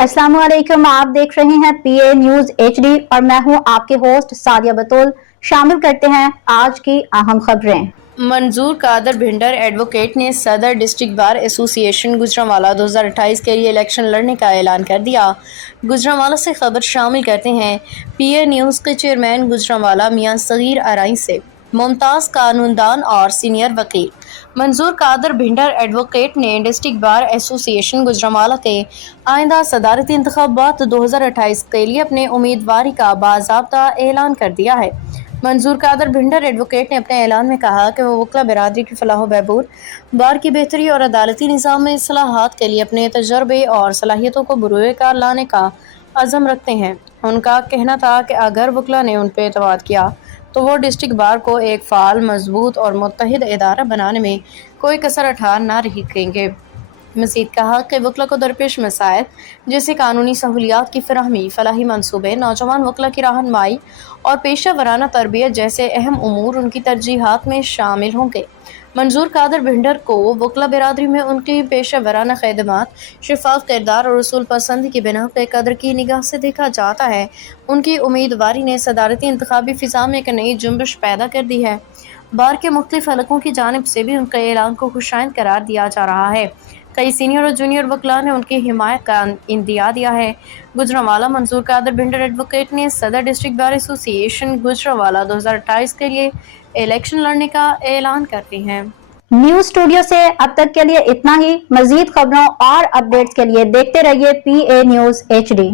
अस्सलाम वालेकुम, आप देख रहे हैं पीए न्यूज एचडी और मैं हूं आपके होस्ट सादिया बतूल। शामिल करते हैं आज की अहम खबरें। मंजूर कादर भिंडर एडवोकेट ने सदर डिस्ट्रिक्ट बार एसोसिएशन गुजरांवाला 2028 के लिए इलेक्शन लड़ने का ऐलान कर दिया। गुजरांवाला से खबर शामिल करते हैं। पीए न्यूज़ के चेयरमैन गुजरांवाला मियां सगीर अराई से मुमताज़ कानूनदान और सीनियर वकील मंजूर कादर भिंडर एडवोकेट ने डिस्ट्रिक्ट बार एसोसिएशन गुजरांवाला के आइंदा सदारती इंतखाबात 2028 के लिए अपने उम्मीदवारी का बाज़ाब्ता ऐलान कर दिया है। मंजूर कादर भिंडर एडवोकेट ने अपने ऐलान में कहा कि वो वकला बिरादरी की फलाह बहबूद, बार की बेहतरी और अदालती निज़ाम में इस्लाहात के लिए अपने तजर्बे और सलाहियतों को बरूए कार लाने का अज़म रखते हैं। उनका कहना था कि अगर वकला ने उन पर एतमाद किया तो वो डिस्ट्रिक्ट बार को एक फ़ाल, मजबूत और मुत्तहिद इदारा बनाने में कोई कसर उठा न रखेंगे। मज़ीद कहा कि वकला को दरपेश मसाइल जैसे कानूनी सहूलियात की फराहमी, फलाही मनसूबे, नौजवान वकला की रहनुमाई और पेशा वराना तरबियत जैसे अहम उमूर उनकी तरजीहात में शामिल होंगे। मंजूर कादर भिंडर को वकला बिरादरी में उनकी पेशा वराना खदमात, शफाफ किरदार और रसूल पसंद की बिना पे कदर की निगाह से देखा जाता है। उनकी उम्मीदवारी ने सदारती इंतखाबी फिजा में एक नई जुम्बिश पैदा कर दी है। बार के मुख्तलिफ हलकों की जानिब से भी उनके ऐलान को खुशाइंद करार दिया जा रहा है। कई सीनियर और जूनियर वकला ने उनकी हिमायत का इंदिया दिया है। गुजरांवाला मंजूर कादर भिंडर एडवोकेट ने सदर डिस्ट्रिक्ट बार एसोसिएशन गुजरांवाला 2028 के लिए इलेक्शन लड़ने का ऐलान करते हैं। न्यूज स्टूडियो से अब तक के लिए इतना ही। मजीद खबरों और अपडेट्स के लिए देखते रहिए पीए न्यूज एचडी।